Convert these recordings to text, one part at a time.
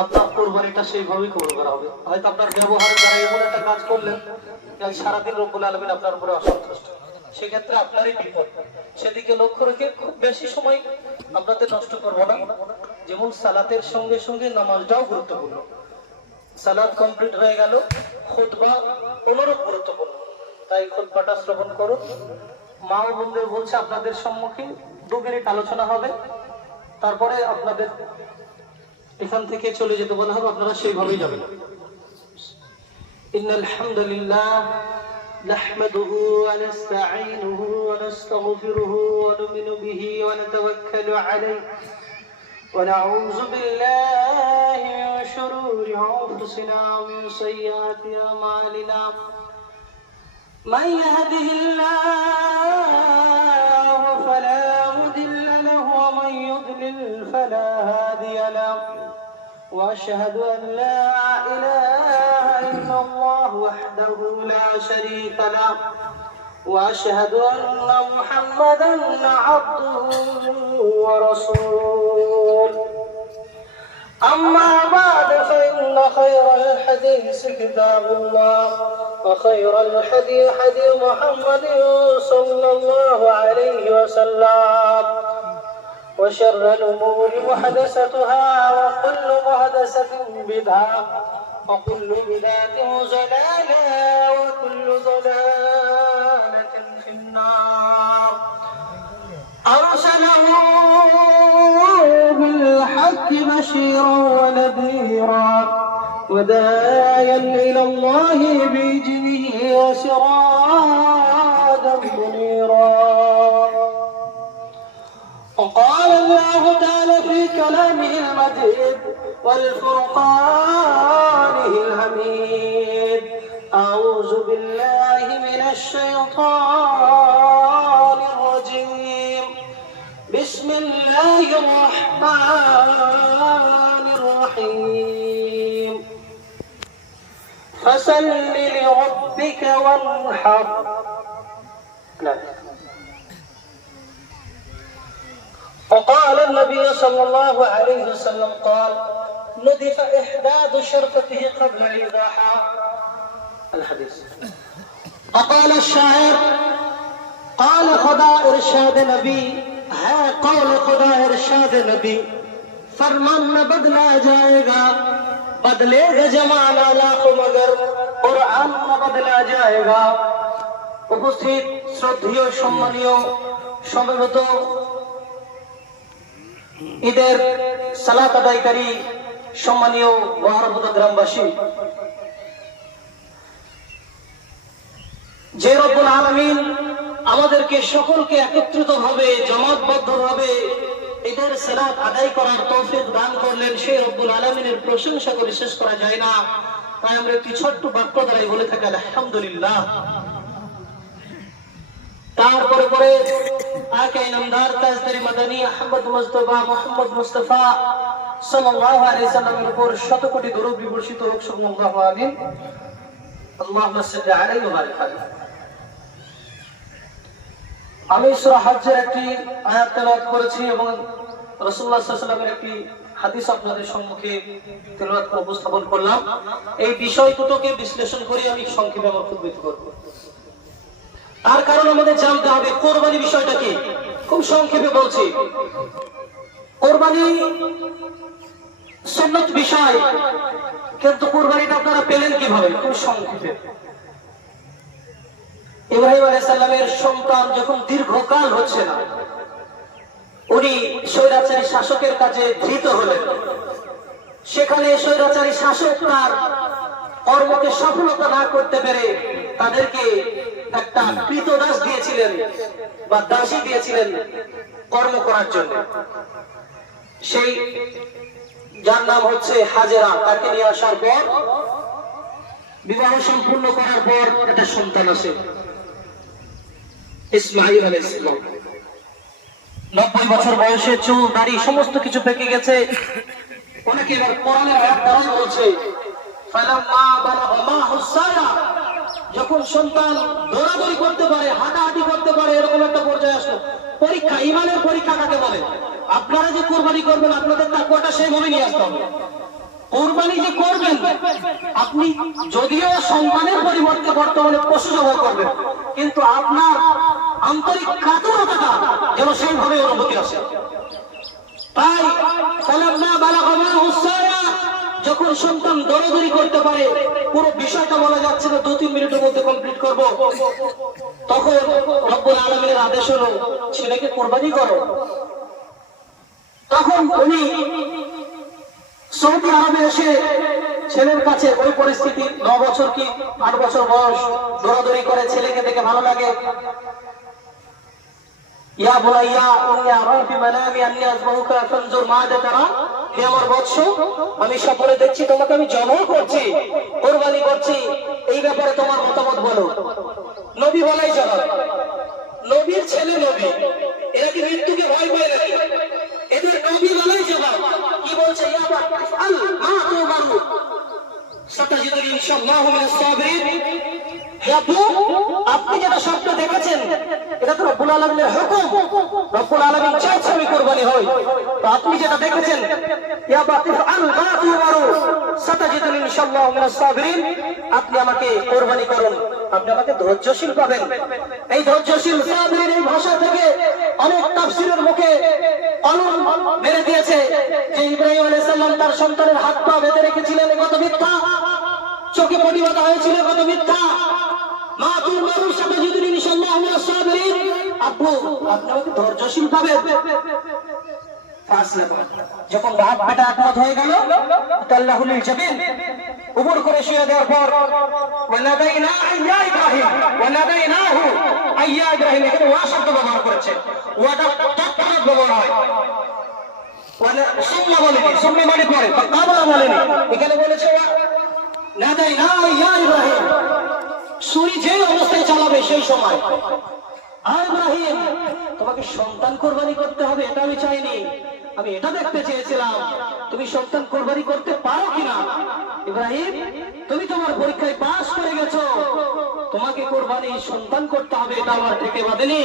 আপনার কোরবানিটা সেইভাবেই কবুল করা হবে। হয়তো আপনার ব্যবহারের দ্বারা এমন একটা কাজ করলেন যে সারাদিন রব্বুল আলামিন আপনার উপরে অসন্তুষ্ট, সেক্ষেত্রে আপনারই বিপদ। সেদিকে লক্ষ্য রেখে খুব বেশি সময় আপনাদের নষ্ট করবো না। যেমন সালাতের সঙ্গে সঙ্গে নামাজটাও গুরুত্বপূর্ণ। সালাত কমপ্লিট হয়ে গেল, খুতবা অনুরূপ গুরুত্বপূর্ণ, তাই খুতবাটা শ্রবণ করুন। মা ও বোনদের বলছে আপনাদের সম্মুখে 2 মিনিট আলোচনা হবে, তারপরে আপনাদের এখান থেকে চলে যেতে বলা হবে, আপনারা সেইভাবেই যাবেন। ইন্নাল হামদুলিল্লাহ নাহমাদুহু ওয়া নাস্তাঈনুহু ওয়া নাস্তাগফিরুহু ওয়া নু'মিনু বিহি ওয়া নাতাওয়াক্কালু আলাইহি ওয়া নাউযু বিল্লাহি মিন শুরুরি আনফুসিনা ওয়া মিন সাইয়্যাতি আমালিনা মান ইয়াহদিহিল্লাহু ফালা মুদিল্লা লাহু ওয়া মান ইউদ্লিল ফালা হাদিয়া লাহু وأشهد أن لا إله إلا الله وحده لا شريك له وأشهد أن محمدا عبده ورسوله أما بعد فإن خير الحديث كتاب الله وخير الحدي حدي محمد صلى الله عليه وسلم وشر الأمور محدثتها وكل محدثة بدعة وكل بدعة ضلالة وكل ضلالة في النار أرسله بالحق بشيرا ونذيرا وداعيا إلى الله بإذنه وسراجا منيرا. وقال الله تعالى في كلامه المجيد والفرقانه الحميد أعوذ بالله من الشيطان الرجيم بسم الله الرحمن الرحيم فصل لربك وانحر. وقال النبي صلى الله عليه وسلم قال ندف إحداد شرفته قبل الإباحة. الحديث. وقال الشاعر قال خدا ارشاد نبی ہے قول خدا ارشاد نبی فرمان نہ بدلا جائے گا بدلے گا زمانہ لاکھوں مگر قرآن نہ بدلا جائے گا. উপস্থিত শ্রদ্ধেয় সম্মানীয় সমবেত ঈদের সালাত আদায়কারী সম্মানীয় মহারবুদ গ্রামবাসী, যে রব্বুল আলামিন আমাদেরকে সকলকে একত্রিত ভাবে জমাতবদ্ধ ভাবে ঈদের সালাত আদায় করার তৌফিক দান করলেন, সেই রব্বুল আলামিনের প্রশংসা করে শেষ করা যায় না। তাই আমরা একটি ছোট্ট বাক্য দ্বারাই বলে থাকি আলহামদুলিল্লাহ। তারপরে পরে আকে নামদার তাজদারি মাদানী আহমদ মুস্তাফা মুহাম্মদ মুস্তাফা সাল্লাল্লাহু আলাইহি সাল্লামের উপর শত কোটি দরুদ বর্ষিত হোক, সাল্লাল্লাহু আলাইহি আল্লাহুম্মা সাল্লি আলাইহি ওয়া বারিক আলাইহি। আমি সূরা হজ্জের একটি আয়াত তেলাওয়াত করেছি এবং রাসূলুল্লাহ সাল্লাল্লাহু আলাইহি ওয়াসাল্লামের একটি হাদিস আপনাদের সম্মুখে তেলাওয়াত করে উপস্থাপন করলাম। এই বিষয় দুটোকে বিশ্লেষণ করে আমি সংক্ষেপে আমার খুতবা করব। তার কারণ আমাদের জানতে হবে কোরবানি বিষয়টা কি। খুব সংক্ষেপে বলছি, কোরবানি সুন্নত বিষয়, কিন্তু কোরবানিটা আপনারা পেলেন কিভাবে? খুব সংক্ষেপে, ইব্রাহিম আলাইহিস সালামের সন্তান যখন দীর্ঘকাল হচ্ছে না, উনি স্বৈরাচারী শাসকের কাছে ধৃত হলেন। সেখানে স্বৈরাচারী শাসক তার কর্মকে সফলতা না করতে পেরে তাদেরকে একটা কৃতদাস দিয়েছিলেন বা দাসী দিয়েছিলেন কর্ম করার জন্য। সেই যার নাম হচ্ছে হাজেরা, তাকে নিয়ে আসার পর বিবাহ সম্পূর্ণ করার পর একটা সন্তান আসে, ইসমাঈল আলাইহিস সালাম। 90 বছর বয়সে চুল দাড়ি সমস্ত কিছু পেকে গেছে। অনেকে এবার কোরআনের আয়াত দ্বারা বলছে ফালাম্মা বালাগা মাহুস সায়া, যখন সন্তান দৌড়াদৌড়ি করতে পারে, হাঁটাহাঁটি করতে পারে, এরকম একটা পর্যায়ে আসলো। পরীক্ষা, ইমানের পরীক্ষা কাকে বলে? আপনারা যে কোরবানি করবেন আপনাদের তাকওয়াটা সেইভাবে নিয়ে আসতে হবে। কুরবানি যে করবেন, আপনি যদিও সন্তানের পরিবর্তে বর্তমানে পশু জবাই করবেন, কিন্তু আপনার আন্তরিক কাতরতাটা যেন সেইভাবে অনুভূতি আসে। তাই যখন সন্তান দৌড়াদৌড়ি করতে পারে, পুরো বিষয়টা বলা যাচ্ছে না 2-3 মিনিটের মধ্যে কমপ্লিট করব, তখন রব্বুল আলামিনের আদেশ হলো ছেলেকে কুরবানি করো। তখন উনি সৌদি আরবে এসে ছেলের কাছে ওই পরিস্থিতি, 9 বছর কি 8 বছর বয়স, দৌড়াদৌড়ি করে, ছেলেকে দেখে ভালো লাগে। ইয়া বুনাইয়া ইন্নী আরা ফি মানামি আন্নী আযবাহুকা ফানজুর মাযা তারা, হে আমার বৎস, আমি স্বপ্নে দেখছি তোমাকে আমি জবাহ করছি, কুরবানি করছি, এই ব্যাপারে তোমার মতামত বলো। নবী বলাই জবাব। নবীর ছেলে নবী, এরা কি মৃত্যুকে ভয় পায় নাকি? এদের নবী বলাই জবাব। কি বলছে? ইয়া আল মা তুমারু সাতাজিদুনি ইনশাআল্লাহু মিনাস সাবিরিন। হে আব্বু, আপনি যেটা স্বপ্ন দেখেছেন এটা তো রব্বুল আলামিনের হুকুম, রব্বুল আলামিন চাইছে আমি কুরবানি হই। তো আপনি যেটা দেখেছেন, ইয়া বাতিফ আল মা তুমারু সাতাজিদুনি ইনশাআল্লাহু মিনাস সাবিরিন, আপনি আমাকে কুরবানি করুন, আপনি আমাকে ধৈর্যশীল পাবেন। এই ধৈর্যশীল সাবিরের এই ভাষা থেকে অনেক তাফসীরের মুখে অলুন মেরে দিয়েছে যে ইব্রাহিম আলাইহিস সালাম তার সন্তানের হাত পা বেঁধে রেখেছিলেন, কত মিথ্যা। চোখে পটি বাঁধা হয়েছিল, কত মিথ্যা। মা তুমারু সাতাজিদুনি ইনশাআল্লাহু মিনাস সাবিরিন, আব্বু আপনি আমাকে ধৈর্যশীল পাবেন। যখন বাপ বেটা একমত হয়ে গেল, তাল্লাহুল জাবিন উপর করে শুয়ে দেওয়ার পর ওয়ানাদাইনা আইয়া ইব্রাহিম, ওয়ানাদাইনাহু আইয়া ইব্রাহিম, এখানে ওয়া শব্দ ব্যবহার করেছে। ওয়াটা তৎক্ষণাৎ ব্যবহার হয়, ওয়ানা সুম্মা বলেনি, সুম্মা মানে পরে, কাবলা বলেনি, এখানে বলেছে নাদাইনা আইয়া ইব্রাহিম। ছুরি যে অবস্থায় চালাবে সেই সময়, আর ইব্রাহিম তোমাকে সন্তান কুরবানি করতে হবে এটা আমি চাইনি, আমি এটা দেখতে চেয়েছিলাম তুমি সন্তান কুরবানি করতে পারো কিনা। ইব্রাহিম তুমি তোমার পরীক্ষায় পাস করে গেছো, তোমাকে কুরবানি সন্তান করতে হবে এটা আমার থেকে বাদেনি,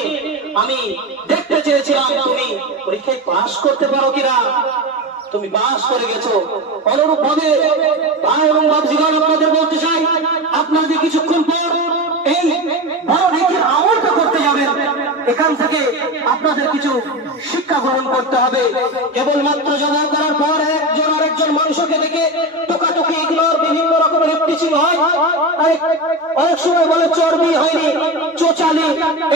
আমি দেখতে চেয়েছিলাম তুমি পরীক্ষায় পাস করতে পারো কিনা। তুমি পাস করে গেছো। অনুরূপ ভাবে ভাই এবং বাবজিগণ আপনাদের বলতে চাই, আপনাদের কিছুক্ষণ পর এই বড় নেকির আমলটা করতে যাবেন, এখান থেকে আপনাদের কিছু শিক্ষা গ্রহণ করতে হবে। কেবলমাত্র জবাই করার পর একজন আরেকজন মানুষকে দেখে টোকাটুকি, ইগনোর, বিভিন্ন রকমের ইফতিচিং হয়, অনেক সময় বলে চর্বি হয়নি, চোচালি,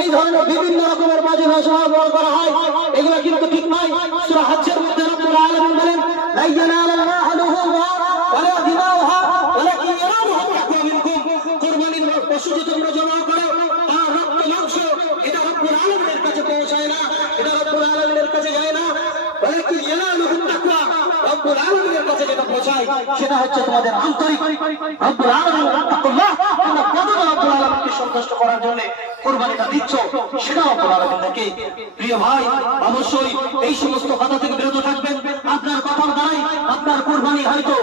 এই ধরনের বিভিন্ন রকমের বাজে ভাষা ব্যবহার করা হয়, এগুলো কিন্তু ঠিক নয়। সূরা হজ্জের মধ্যে রব্বুল আলামিন বলেন লা ইয়ানালুল্লাহু লুহুমুহা ওয়ালা দিমাউহা ওয়ালাকিন ইয়ানালুহু তাকওয়া মিনকুম। কুরবানির পশু যে তোমরা জবাই করো তার রক্ত মাংস এটা রব্বুল আলামিনের কাছে পৌঁছায় না, এটা রব্বুল আলামিনের কাছে যায় না, ওয়ালাকিন ইয়ানালুহু তাকওয়া, রব্বুল আলামিনের কাছে যেটা পৌঁছায় সেটা হচ্ছে তোমাদের আন্তরিক রব্বুল আলামিন তাকওয়া। তোমরা কতটা রব্বুল আলামিনকে সন্তুষ্ট করার জন্য কুরবানিটা দিচ্ছ সেটা রব্বুল আলামিন দেখে। প্রিয় ভাই, অবশ্যই এই সমস্ত কথা থেকে বিরত থাকবেন। আপনার কথার দ্বারাই আপনার কুরবানি হয়তো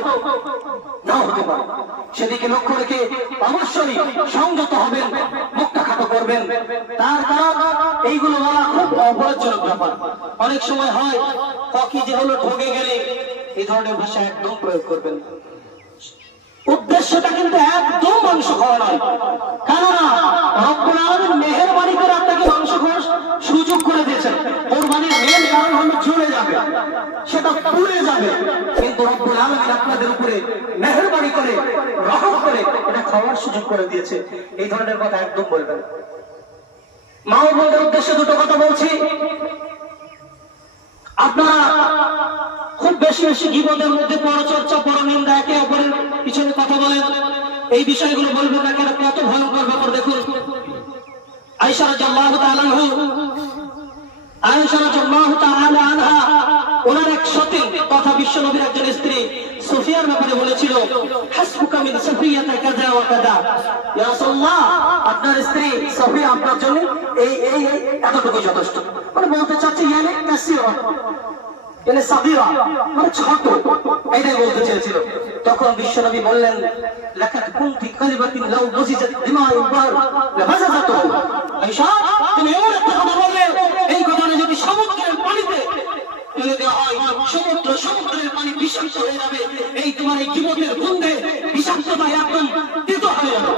নাও হতে পারে, সেদিকে লক্ষ্য রেখে অবশ্যই সংযত হবেন, মুখটা খাটো করবেন। তার কারণ এইগুলো বলা খুব অপরাধজনক ব্যাপার। অনেক সময় হয় কি যে হলো ঠকে গেলে, এই ধরনের ভাষা একদম প্রয়োগ করবেন। উদ্দেশ্যটা কিন্তু একদম মাংস খাওয়া নয়, কেননা রব্বুল আলামিন মেহেরবানি করে আপনাকে মাংস খাওয়ার সুযোগ করে দিয়েছেন। কুরবানির মেন কারণ হলো ঝরে যাবে, সেটা পুড়ে যাবে, কিন্তু রব্বুল আলামিন আপনাদের উপরে মেহেরবানি করে, রহম করে এটা খাওয়ার সুযোগ করে দিয়েছে। এই ধরনের কথা একদম বলবেন। মা ও বোনদের উদ্দেশ্যে দুটো কথা বলছি। আপনারা খুব বেশি বেশি গীবতের মধ্যে পরচর্চা, পরনিন্দা, একে অপরের পিছনে কথা বলেন, এই বিষয়গুলো বলবেন না, কেন কত ভয়ঙ্কর ব্যাপার। দেখুন আয়েশা রাদিয়াল্লাহু তাআলা আনহা, ওনার এক সতীন তথা বিশ্বনবীর একজন স্ত্রী সুফিয়ার ব্যাপারে বলেছিল, হাসবুকা মিন সুফিয়াতা কাযা ওয়া কাযা, ইয়া রাসূলুল্লাহ আপনার স্ত্রী সুফিয়া আপনার জন্য এই এই এতটুকু যথেষ্ট। মানে বলতে চাচ্ছে ইয়ানে কাসীরা, মানে সাগীরা, মানে ছোট, এটাই বলতে চেয়েছিল। তখন বিশ্বনবী বললেন, লাকাদ কুনতি কালিমাতিন লাউ বুজিজাত দিমাউল বাহর লাবাযাযাতু। আয়েশা তুমি এমন একটা কথা বললে, এই কথাটা যদি সমুদ্রের পানিতে ফেলে দেওয়া হয়, সমুদ্রের পানি বিষ বিষাক্ত হয়ে যাবে, এই তোমার এই যুবকের গন্ধে বিষাক্ততায় একদম তিত হয়ে যাবে।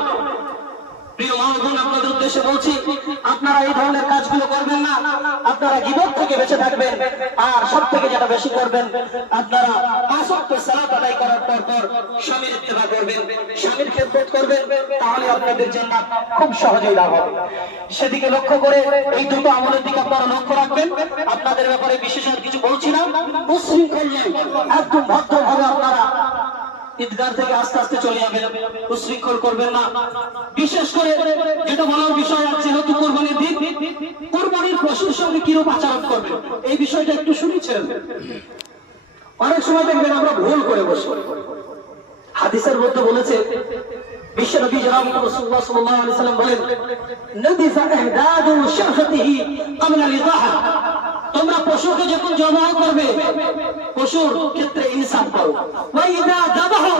প্রিয় মা বোন, আপনাদের উদ্দেশ্যে বলছি, আপনারা এই ধরনের কাজগুলো করবেন না। আপনারা গীবত থেকে বেঁচে থাকবেন। আর সব থেকে যেটা বেশি করবেন, আপনারা 5 ওয়াক্ত সালাত আদায় করার পর স্বামীর ইত্তেবা করবেন, স্বামীর খেদমত করবেন, তাহলে আপনাদের জান্নাত খুব সহজেই লাভ হবে। সেদিকে লক্ষ্য করে এই দুটো আমলের দিকে আপনারা লক্ষ্য রাখবেন। আপনাদের ব্যাপারে বিশেষ আর কিছু বলছি না। উশৃঙ্খল নয়, একদম ভদ্রভাবে আপনারা ঈদগাহ থেকে আস্তে আস্তে চলে যাবেন, উশৃঙ্খল করবেন না। বিশেষ করে যেটা বলার বিষয় আছে, যেহেতু কোরবানির দিন, কোরবানির পশুর সঙ্গে কিরূপ আচরণ করবেন, এই বিষয়টা একটু শুনেছেন। অনেক সময় দেখবেন আমরা ভুল করে বসি। হাদিসের মধ্যে বলেছে, বিশ্বনবী জনাব রাসূলুল্লাহ সাল্লাল্লাহু আলাইহি ওয়াসাল্লাম বলেন, নদিফা ইহদাদু শাফাতিহি ক্বাবলা লিযাহা, তোমরা পশুকে যখন জবাহ করবে, পশুর ক্ষেত্রে ইনসাফ করো। ওয়া ইযা যাবাহু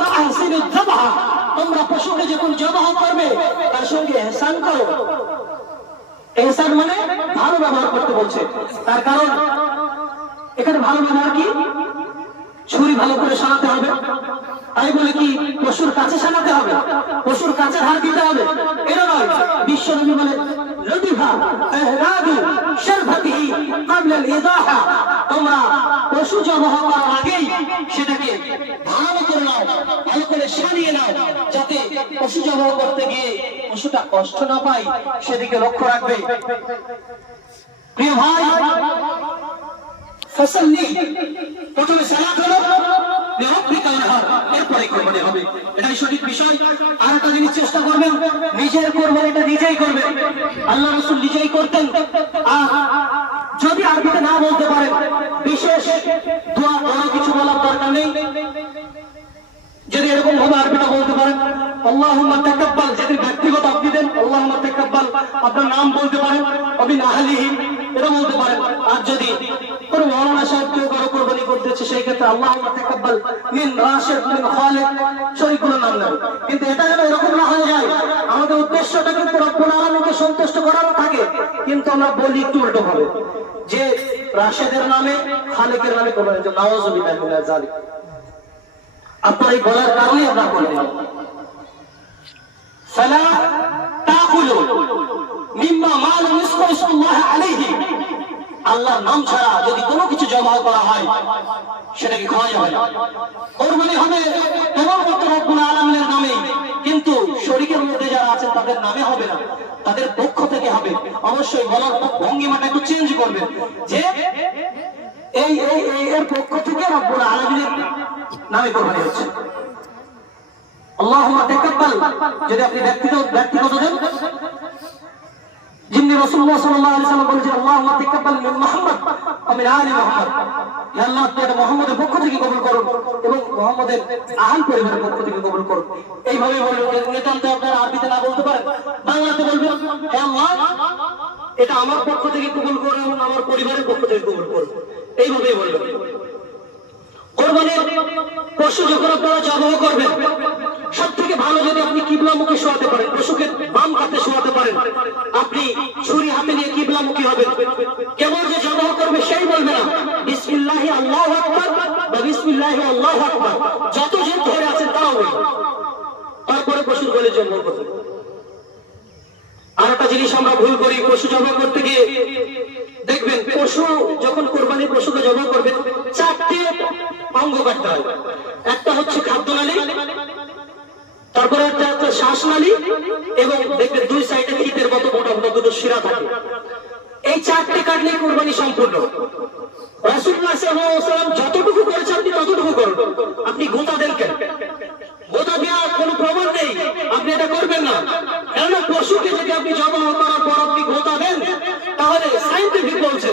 ফাহসিনু যাবহা, তোমরা পশুকে যখন জবাহ করবে তার সঙ্গে ইহসান করো। ইহসান মানে ভালো ব্যবহার করতে বলছে। তার কারণ এখানে ভালো ব্যবহার কি? ছুরি ভালো করে সানাতে হবে, তাই বলে কি পশুর কাছে সানাতে হবে, পশুর কাছে হাত দিতে হবে, এটা নয়। বিশ্বনবী বলেন, লদিফা ইহরাদু শারফাতিহি ক্বাবলা আল-ইযাহা, তোমরা পশু জবাহ করার আগেই সেটাকে ভালো করে নাও, ভালো করে সানিয়ে নাও, যাতে পশু জবাহ করতে গিয়ে পশুটা কষ্ট না পায়, সেদিকে লক্ষ্য রাখবে। প্রিয় ভাই, ফসলি প্রথমে সালাত হলো, লিরাব্বিকা ওয়ানহার, এরপরে কোরবানি হবে। এটাই সঠিক বিষয়। আর একটা জিনিস চেষ্টা করবেন, নিজের কোরবানিটা নিজেই করবেন। আল্লাহ রাসূল নিজেই করতেন। আর যদি আরবিতে না বলতে পারেন, বিশেষ দোয়া বড় কিছু বলার দরকার নেই। যদি এরকম ভাবে আরবিটা বলতে পারেন, আল্লাহুম্মা তাকাব্বাল, যদি ব্যক্তিগত আপনি দেন, আল্লাহুম্মা তাকাব্বাল, আপনার নাম বলতে পারেন, অবিন আহলিহি, এটা বলতে পারেন। আর যদি কোনো মাওলানা সাহেব কেউ কারো কোরবানি করতেছে, সেই ক্ষেত্রে আল্লাহুম্মা তাকাব্বাল মিন রাশিদ মিন খালিদ, শরীকুল নাম নেন। কিন্তু এটা যেন এরকম না হয়ে যায়, আমাদের উদ্দেশ্যটা কিন্তু রব্বুল আলামিনকে সন্তুষ্ট করানো থাকে, কিন্তু আমরা বলি একটু উল্টো ভাবে, যে রাশেদের নামে খালিকের নামে কোরবানি, নাউযুবিল্লাহি মিনাজ জালিক। আপনার এই বলার কারণে আমরা বললাম, ফালা তাকুলু মিম্মা মা লাম ইয়াযকুর ইসমাল্লাহ আলাইহি, আল্লাহর নাম ছাড়া যদি কোনো কিছু জবাহ করা হয় সেটাকে খাওয়া যাবে না। কোরবানি হবে কেবলমাত্র রব্বুল আলামিনের নামে, কিন্তু শরীকের মধ্যে যারা আছেন তাদের নামে হবে না, তাদের পক্ষ থেকে হবে। অবশ্যই বলার ভঙ্গিমাটা একটু চেঞ্জ করবেন, যে এই এর পক্ষ থেকে রব্বুল আলামিনের নামে কোরবানি হচ্ছে। আল্লাহুম্মা তাকাব্বাল, যদি আপনি ব্যক্তিগত দেন, যিনি রাসূলুল্লাহ সাল্লাল্লাহু আলাইহি ওয়াসাল্লাম বলেছেন, আল্লাহুম্মা তাকাব্বাল মিন মুহাম্মদ ওয়া মিন আলি মুহাম্মদ, হে আল্লাহ আপনি এটা মুহাম্মদের পক্ষ থেকে কবুল করুন এবং মুহাম্মদের আহল পরিবারের পক্ষ থেকে কবুল করুন। এইভাবে বলবেন। নিতান্ত আপনারা আরবিতে না বলতে পারেন, বাংলাতে বলবেন, হে আল্লাহ এটা আমার পক্ষ থেকে কবুল করুন এবং আমার পরিবারের পক্ষ থেকে কবুল করুন, এইভাবেই বলবেন। কোরবানির পশু যখন আপনারা জবাহ করবেন, সব থেকে ভালো যদি আপনি কিবলামুখী শোয়াতে পারেন, পশুকে বাম কাতে শোয়াতে পারেন, আপনি ছুরি হাতে নিয়ে কিবলামুখী হবেন। কেবল যে জবাহ করবে সেই বলবে না বিসমিল্লাহি আল্লাহু আকবার বা বিসমিল্লাহি আল্লাহু আকবার, যত জন ধরে আছেন তাও বলবেন, তারপরে পশুর গলে জবাহ করবেন। আর একটা জিনিস আমরা ভুল করি, পশু জবাহ করতে গিয়ে দেখবেন, পশু যখন কোরবানির পশুকে জবাহ করবেন, 4টে অঙ্গ কাটতে হয়। একটা হচ্ছে খাদ্যনালী, তারপরে একটা হচ্ছে শ্বাসনালী, এবং দেখবেন 2 সাইডে ফিতের মতো মোটা মোটা দুটো শিরা থাকে। এই 4টে কাটলে কোরবানি সম্পূর্ণ। রাসূলুল্লাহ সাল্লাল্লাহু আলাইহি ওয়াসাল্লাম যতটুকু করেছেন আপনি ততটুকু করুন। আপনি গোটা দেন কেন? গোটা দেওয়ার কোনো প্রমাণ নেই, আপনি এটা করবেন না। কেননা পশুকে যদি আপনি জবাহ করার পর আপনি গোটা দেন, তাহলে সায়েন্টিফিক বলছে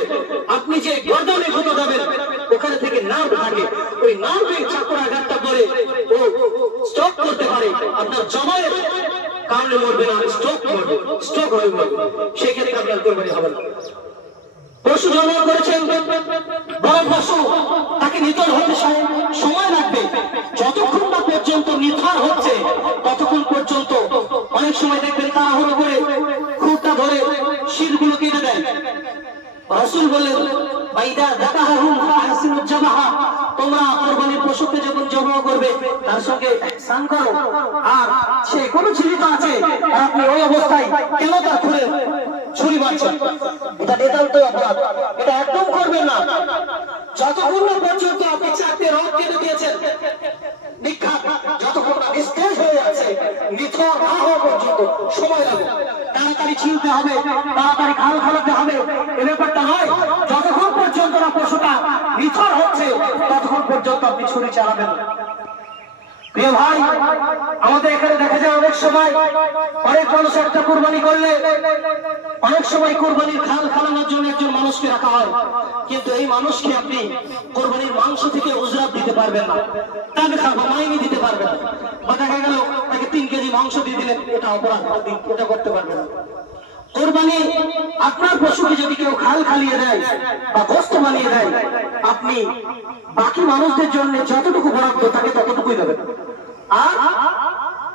আপনি যে গর্দনে গোটা দেবেন, ওখানে থেকে নার্ভ থাকে, ওই নার্ভে চাকরাঘাতটা করে ও স্ট্রোক করতে পারে, আপনার জবাইয়ের কারণে মরবে না, স্ট্রোক করবে, স্ট্রোক হয়ে মরবে, সেক্ষেত্রে আপনার কোরবানি হবে না। পশু জবাহ করেছেন, বড় পশু, তাকে নিথর হতে সময় লাগবে। যতক্ষণ না পর্যন্ত নিথর হচ্ছে ততক্ষণ পর্যন্ত অনেক সময় দেখবেন তাড়াহুড়ো করে খুঁটটা ধরে শিরগুলো কেটে দেয়। রাসূল বললেন, বাইদা যাবাহুম ফাহসিনুজ যাবাহা, তোমরা জমা করবে তার সঙ্গে স্নান করো, আর সে কোনো জীবিত আছে আর আপনি ওই অবস্থায় কেন তার খুলে ছুরি মারছেন, এটা নিতান্ত অপরাধ, এটা একদম করবেন না। যতক্ষণ না পর্যন্ত আপনি চারটে রোগ কেটে দিয়েছেন নিক্ষাত, যতক্ষণ না নিস্তেজ হয়ে যাচ্ছে, নিথর না হওয়া পর্যন্ত সময় লাগবে। তাড়াতাড়ি ছিলতে হবে, তাড়াতাড়ি খাল খালাতে হবে, এ ব্যাপারটা নয়। যতক্ষণ পর্যন্ত না পশুটা নিথর হচ্ছে ততক্ষণ পর্যন্ত আপনি ছুরি চালাবেন। প্রিয় ভাই, আমাদের এখানে দেখা যায় অনেক সময় অনেক মানুষ একটা কুরবানি করলে অনেক সময় কুরবানির খাল খালানোর জন্য একজন মানুষকে রাখা হয়, কিন্তু এই মানুষকে আপনি কুরবানির মাংস থেকে উজরাত দিতে পারবেন না, তাকে মাইনে দিতে পারবেন না, বা দেখা গেল তাকে 3 কেজি মাংস দিয়ে দিলেন, এটা অপরাধ, এটা করতে পারবেন না। কুরবানি আপনার পশুকে যদি কেউ খাল খালিয়ে দেয় বা গোস্ত বানিয়ে দেয়, আপনি বাকি মানুষদের জন্য যতটুকু বরাদ্দ তাকে ততটুকুই দেবেন, আর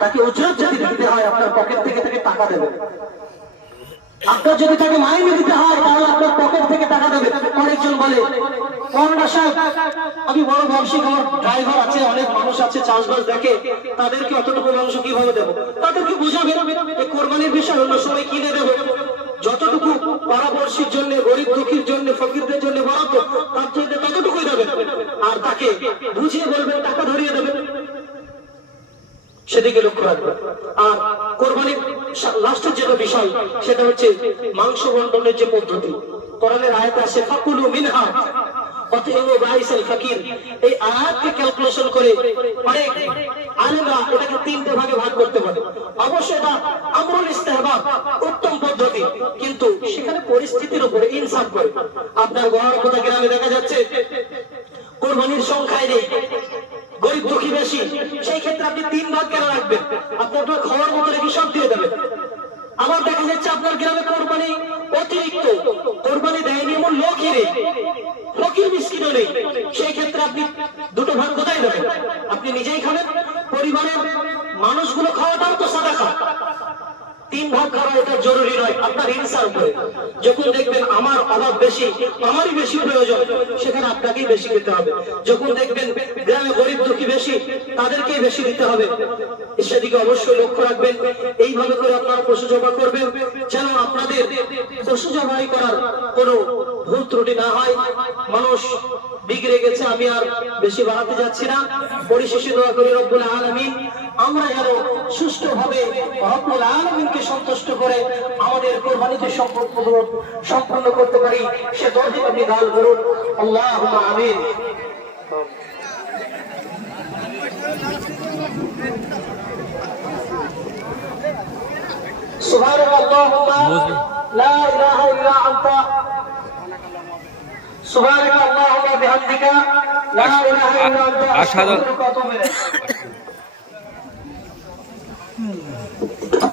তাকে উজরাত যদি দিতে হয় আপনার পকেট থেকে তাকে টাকা দেবেন। আপনার যদি তাকে মাইনে দিতে হয় তাহলে আপনার পকেট থেকে টাকা দেবে। অনেকজন বলে আমি বড় ব্যবসায়িক, আমার ড্রাইভার আছে, অনেক মানুষ আছে, চাষবাস দেখে, তাদেরকে অতটুকু মাংস কিভাবে দেবো? তাদেরকে বুঝাবেন যে কোরবানির বিষয় অন্য সময় কিনে দেবো, যতটুকু পরামর্শের জন্য, গরিব দুঃখীর জন্য, ফকিরদের জন্য বরাদ্দ তার জন্য ততটুকুই দেবেন, আর তাকে বুঝিয়ে বলবেন, টাকা ধরিয়ে দেবেন, সেদিকে লক্ষ্য রাখবেন। আর কোরবানির লাস্টের যেটা বিষয় সেটা হচ্ছে মাংস বন্টনের যে পদ্ধতি। কোরআনের আয়াতে আছে ফাকুলু মিনহা ওয়াতিউ বাইসাল ফাকির। এই আয়াতকে ক্যালকুলেশন করে অনেক আলেমরা এটাকে 3টে ভাগে ভাগ করতে পারে। অবশ্যই এটা আমরুল ইস্তেহবাব, উত্তম পদ্ধতি, কিন্তু সেখানে পরিস্থিতির উপরে ইনসাফ করে। আপনার গড় কথা গ্রামে দেখা যাচ্ছে কোরবানির সংখ্যায় নেই, গরিব দুঃখী বেশি, সেই ক্ষেত্রে আপনি 3 ভাগ কেন রাখবেন? আপনি আপনার খাওয়ার মতো রেখে সব দিয়ে দেবেন। আবার দেখা যাচ্ছে আপনার গ্রামে কোরবানি অতিরিক্ত, কোরবানি দেয়নি এমন লোকই নেই, ফকির মিসকিনও নেই, সেই ক্ষেত্রে আপনি 2টো ভাগ কোথায় দেবেন? আপনি নিজেই খাবেন, পরিবারের মানুষগুলো খাওয়াটাও তো সাদাকা। 3 ভাগ করা এটা জরুরি নয়, আপনার ইনসার উপরে। যখন দেখবেন আমার অভাব বেশি, আমারই বেশি প্রয়োজন, সেখানে আপনাকেই বেশি খেতে হবে। যখন দেখবেন গ্রামে গরিব দুঃখী বেশি, তাদেরকেই বেশি দিতে হবে, সেদিকে অবশ্যই লক্ষ্য রাখবেন। এইভাবে করে আপনারা পশু জবাই করবেন যেন আপনাদের পশু জবাই করার কোনো ভুল ত্রুটি না হয়। মানুষ বিগড়ে গেছে, আমি আর বেশি বাড়াতে যাচ্ছি না। পরিশেষে দোয়া করি রব্বুল আলামিন আমরা যেন সুষ্ঠুভাবে রব্বুল আলামিনকে সন্তুষ্ট করে আমাদের কোরবানিতে সম্পূর্ণ করতে পারি, সে তৌফিক আপনি দান করুন। আল্লাহুম্মা আমিন। সুবহানাক আল্লাহুম্মা লা ইলাহা ইল্লা আনতা সুবহানাক আল্লাহুম্মা বিহামদিকা লা ইলাহা ইল্লা আনতা আশহাদু আন লা ইলাহা ইল্লা আনতা।